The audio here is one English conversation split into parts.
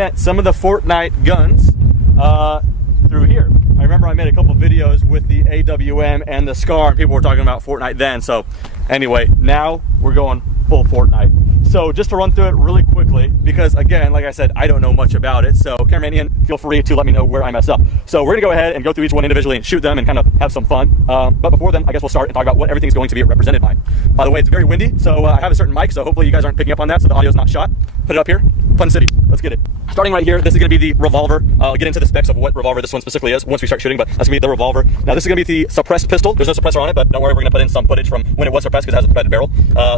represent some of the Fortnite guns through here. I remember I made a couple videos with the AWM and the SCAR, and people were talking about Fortnite then. So anyway, now we're going full Fortnite. So just to run through it really quickly, because again, like I said, I don't know much about it. So cameraman Ian, feel free to let me know where I messed up. So we're gonna go ahead and go through each one individually and shoot them and kind of have some fun. But before then, I guess we'll start and talk about what everything's going to be represented by. By the way, it's very windy, so I have a certain mic, so hopefully you guys aren't picking up on that, so the audio's not shot. Put it up here. Fun City. Let's get it. Starting right here, this is going to be the revolver. I'll get into the specs of what revolver this one specifically is once we start shooting, but that's going to be the revolver. Now this is going to be the suppressed pistol. There's no suppressor on it, but don't worry, we're going to put in some footage from when it was suppressed because it has a threaded barrel.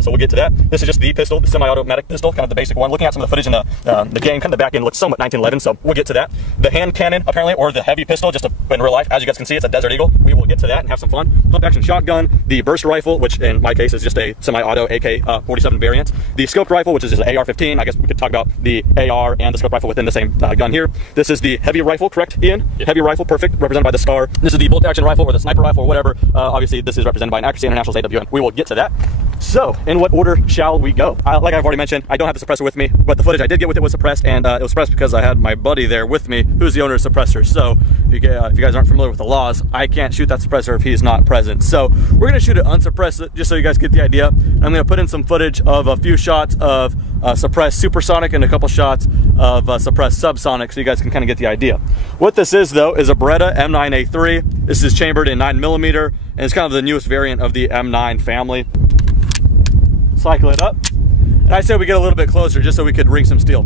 So we'll get to that. This is just the pistol, the semi-automatic pistol, kind of the basic one. Looking at some of the footage in the game, kind of the back end looks somewhat 1911, so we'll get to that. The hand cannon, apparently, or the heavy pistol, just in real life, as you guys can see, it's a Desert Eagle. We will get to that and have some fun. Pump action shotgun, the burst rifle, which in my case is just a semi-auto AK-47 variant. The scoped rifle, which is just an AR-15. I guess we could talk about the AR and the scoped rifle within the same gun here. This is the heavy rifle, correct, Ian? Yeah. Heavy rifle, perfect, represented by the SCAR. This is the bolt action rifle or the sniper rifle or whatever. Obviously, this is represented by an Accuracy International's AWM. We will get to that. So, in what order shall we go? Like I've already mentioned, I don't have the suppressor with me, but the footage I did get with it was suppressed, and it was suppressed because I had my buddy there with me, who's the owner of the suppressor. So, if you guys aren't familiar with the laws, I can't shoot that suppressor if he's not present. So, we're going to shoot it unsuppressed, just so you guys get the idea. I'm going to put in some footage of a few shots of suppressed supersonic and a couple shots of suppressed subsonic, so you guys can kind of get the idea. What this is, though, is a Beretta M9A3. This is chambered in 9mm, and it's kind of the newest variant of the M9 family. Cycle it up, and I said we get a little bit closer just so we could ring some steel.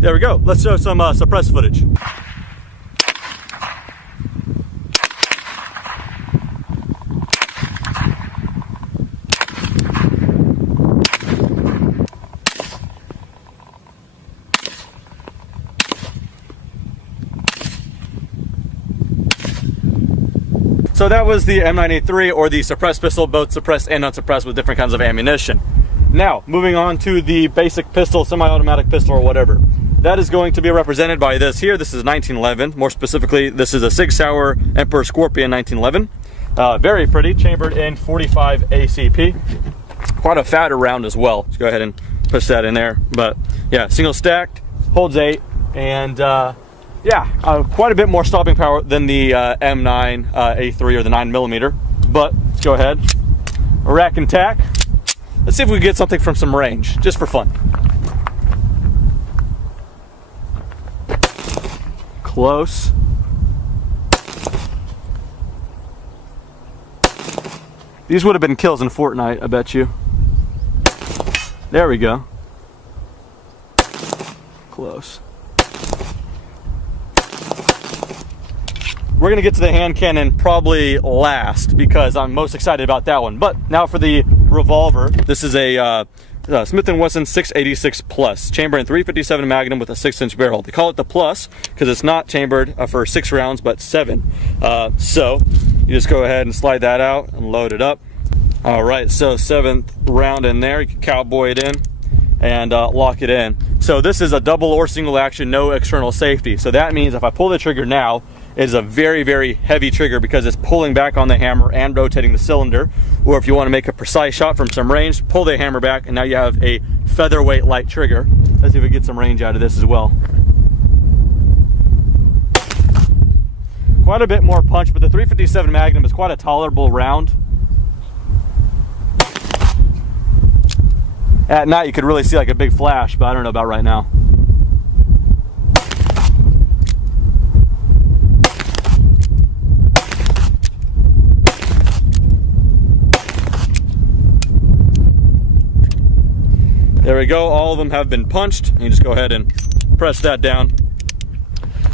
There we go. Let's show some suppressed footage. So that was the M9A3, or the suppressed pistol, both suppressed and unsuppressed with different kinds of ammunition. Now, moving on to the basic pistol, semi-automatic pistol or whatever. That is going to be represented by this here. This is 1911. More specifically, this is a Sig Sauer Emperor Scorpion 1911. Very pretty, chambered in 45 ACP. Quite a fatter round as well. Let's go ahead and push that in there. But yeah, single stacked, holds 8, and yeah, quite a bit more stopping power than the M9 A3 or the 9mm. But let's go ahead, rack and tack. Let's see if we can get something from some range, just for fun. Close. These would have been kills in Fortnite, I bet you. There we go. Close. We're going to get to the hand cannon probably last because I'm most excited about that one. But now for the revolver. This is a Smith & Wesson 686 Plus, chamber in 357 Magnum with a 6-inch barrel. They call it the Plus because it's not chambered for 6 rounds but 7. So you just go ahead and slide that out and load it up. All right, so 7th round in there. You can cowboy it in and lock it in. So this is a double or single action, no external safety. So that means if I pull the trigger now, it is a very, very heavy trigger because it's pulling back on the hammer and rotating the cylinder. Or if you want to make a precise shot from some range, pull the hammer back and now you have a featherweight light trigger. Let's see if we get some range out of this as well. Quite a bit more punch, but the 357 Magnum is quite a tolerable round. At night you could really see like a big flash, but I don't know about right now. There we go, all of them have been punched. And you just go ahead and press that down.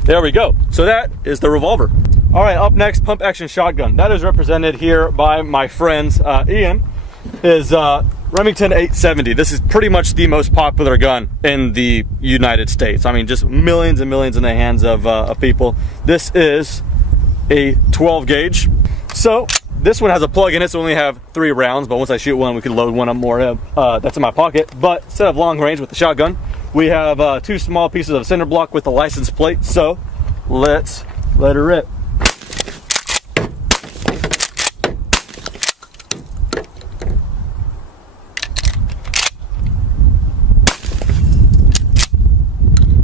There we go. So that is the revolver. All right, up next, pump action shotgun. That is represented here by my friends. Ian is Remington 870. This is pretty much the most popular gun in the United States. I mean, just millions and millions in the hands of people. This is a 12 gauge. So this one has a plug in it, so we only have 3 rounds, but once I shoot one, we can load one up more that's in my pocket. But instead of long range with the shotgun, We have 2 small pieces of cinder block with the license plate, so let's let her rip.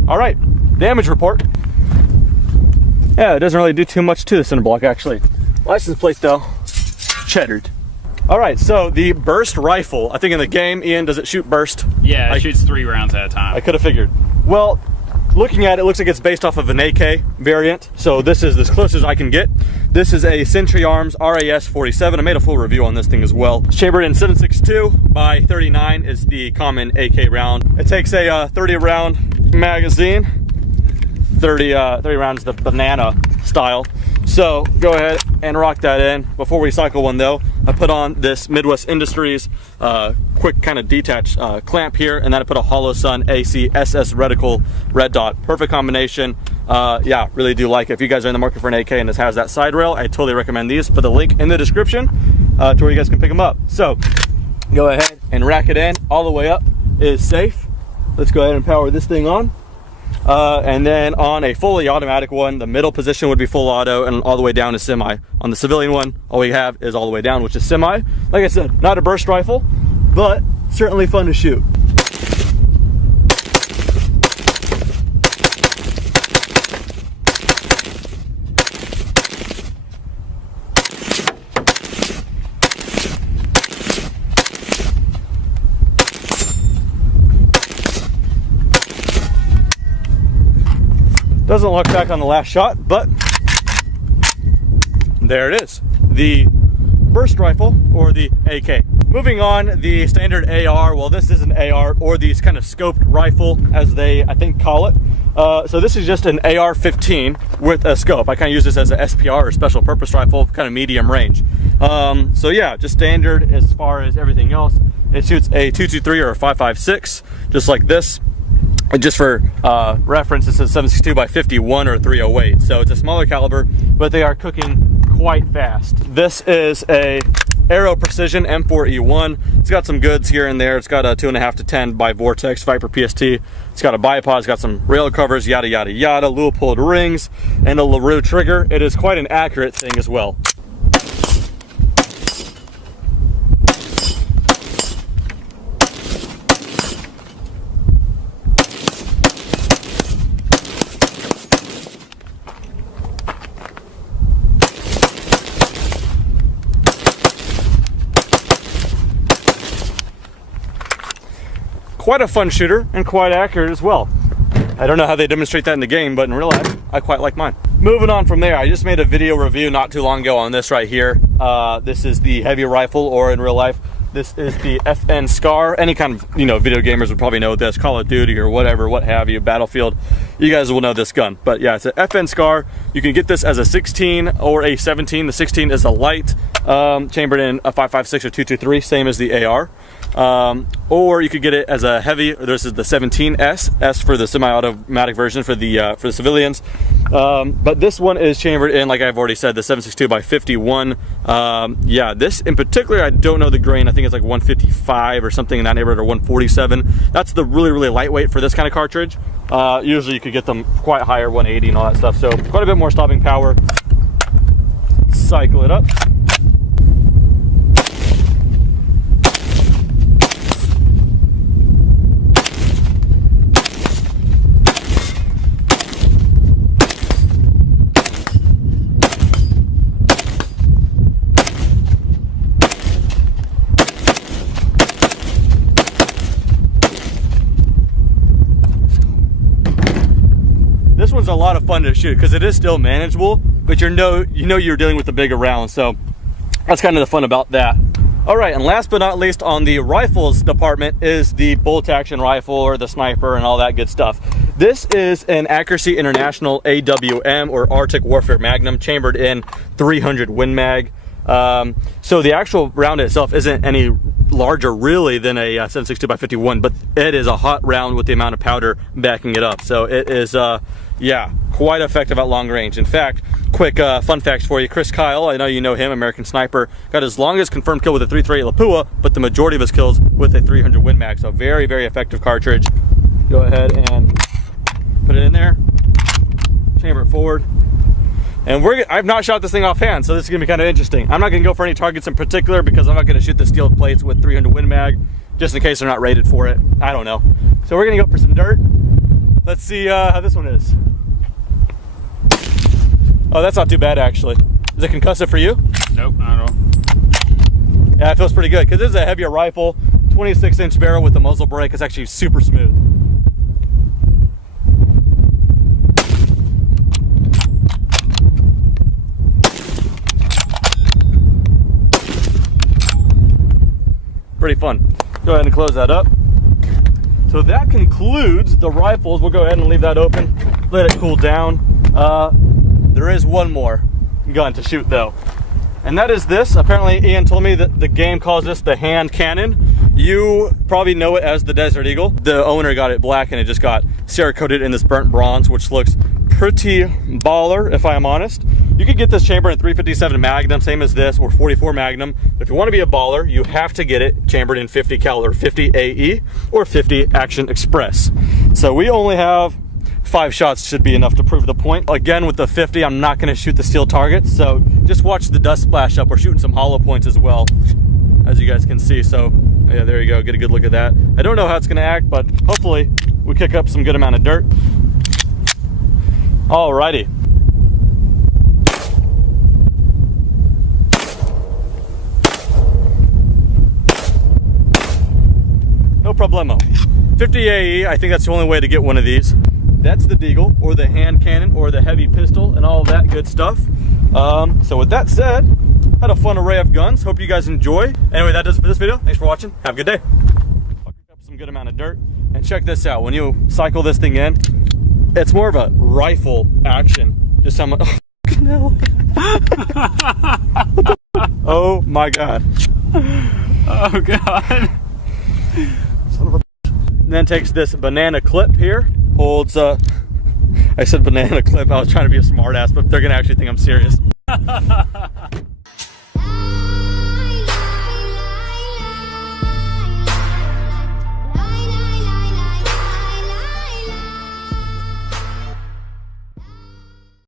All right, damage report. Yeah, it doesn't really do too much to the cinder block, actually. License plate though, cheddared. All right, so the burst rifle, I think in the game, Ian, does it shoot burst? Yeah, it shoots 3 rounds at a time. I could have figured. Well, looking at it, looks like it's based off of an AK variant, so this is as close as I can get. This is a Century Arms RAS 47. I made a full review on this thing as well. Chambered in 7.62 by 39 is the common AK round. It takes a 30 round magazine, 30 rounds the banana style. So go ahead and rock that in. Before we cycle one though, I put on this Midwest Industries quick kind of detached clamp here, and then I put a Holosun AC SS reticle red dot. Perfect combination. Yeah, really do like it. If you guys are in the market for an AK and this has that side rail, I totally recommend these. Put the link in the description to where you guys can pick them up. So go ahead and rack it in. All the way up is safe. Let's go ahead and power this thing on. And then on a fully automatic one, the middle position would be full auto, and all the way down is semi. On the civilian one, all we have is all the way down, which is semi. Like I said, not a burst rifle, but certainly fun to shoot. Doesn't look back on the last shot, but there it is. The burst rifle, or the AK. Moving on, the standard AR. Well, this is an AR, or these kind of scoped rifle, as they, I think, call it. So this is just an AR-15 with a scope. I kind of use this as a SPR, or special purpose rifle, kind of medium range. So yeah, just standard as far as everything else. It shoots a 223 or a 5.56, just like this. And just for reference, this is 7.62 by 51 or 308. So it's a smaller caliber, but they are cooking quite fast. This is a Aero Precision M4E1. It's got some goods here and there. It's got a 2.5 to 10 by Vortex Viper PST. It's got a bipod. It's got some rail covers, yada yada yada, Leupold rings, and a LaRue trigger. It is quite an accurate thing as well. Quite a fun shooter and quite accurate as well. I don't know how they demonstrate that in the game, but in real life, I quite like mine. Moving on from there, I just made a video review not too long ago on this right here. This is the heavy rifle, or in real life, this is the FN Scar. Any kind of, video gamers would probably know this, Call of Duty or whatever, what have you, Battlefield. You guys will know this gun. But yeah, it's an FN Scar. You can get this as a 16 or a 17. The 16 is a light, chambered in a 5.56 or 223, same as the AR. Or you could get it as a heavy. This is the 17S, S for the semi-automatic version for the civilians. But this one is chambered in, like I've already said, the 7.62 by 51. Yeah, this in particular, I don't know the grain. I think it's like 155 or something in that neighborhood, or 147. That's the really lightweight for this kind of cartridge. Usually you could get them quite higher, 180 and all that stuff. So quite a bit more stopping power. Cycle it up. This one's a lot of fun to shoot because it is still manageable, but you're dealing with the bigger round, so that's kind of the fun about that. All right, and last but not least on the rifles department is the bolt action rifle, or the sniper, and all that good stuff. This is an Accuracy International AWM, or Arctic Warfare Magnum, chambered in 300 Win Mag. So the actual round itself isn't any larger really than a 7.62 by 51, but it is a hot round with the amount of powder backing it up. So it is yeah, quite effective at long range. In fact, quick fun facts for you. Chris Kyle, I know you know him, American sniper, got his longest confirmed kill with a 338 Lapua, but the majority of his kills with a 300 Win Mag. So very effective cartridge. Go ahead and put it in there, chamber it forward. And I've not shot this thing offhand, so this is gonna be kind of interesting. I'm not gonna go for any targets in particular because I'm not gonna shoot the steel plates with 300 Win Mag, just in case they're not rated for it. I don't know. So we're gonna go for some dirt. Let's see how this one is. Oh, that's not too bad actually. Is it concussive for you? Nope, not at all. Yeah, it feels pretty good because this is a heavier rifle, 26-inch barrel with the muzzle brake. It's actually super smooth. Pretty fun. Go ahead and close that up. So that concludes the rifles. We'll go ahead and leave that open, let it cool down. There is one more gun to shoot though, and that is this. Apparently Ian told me that the game calls this the hand cannon. You probably know it as the Desert Eagle. The owner got it black and it just got Cerakoted in this burnt bronze, which looks pretty baller if I am honest. You could get this chamber in 357 Magnum, same as this, or 44 Magnum. But if you want to be a baller, you have to get it chambered in 50 cal or 50 AE or 50 Action Express. So we only have 5 shots, should be enough to prove the point. Again, with the 50, I'm not going to shoot the steel targets, so just watch the dust splash up. We're shooting some hollow points as well, as you guys can see. So yeah, there you go, get a good look at that. I don't know how it's going to act, but hopefully we kick up some good amount of dirt. Alrighty. No problemo. 50 AE, I think that's the only way to get one of these. That's the Deagle, or the hand cannon, or the heavy pistol, and all of that good stuff. So with that said, had a fun array of guns. Hope you guys enjoy. Anyway, that does it for this video. Thanks for watching. Have a good day. I'll pick up some good amount of dirt. And check this out. When you cycle this thing in, it's more of a rifle action. Just how much. Oh, no. Oh my god. Oh god. Son of a. And then takes this banana clip here. Holds I said banana clip. I was trying to be a smart ass, but they're gonna actually think I'm serious.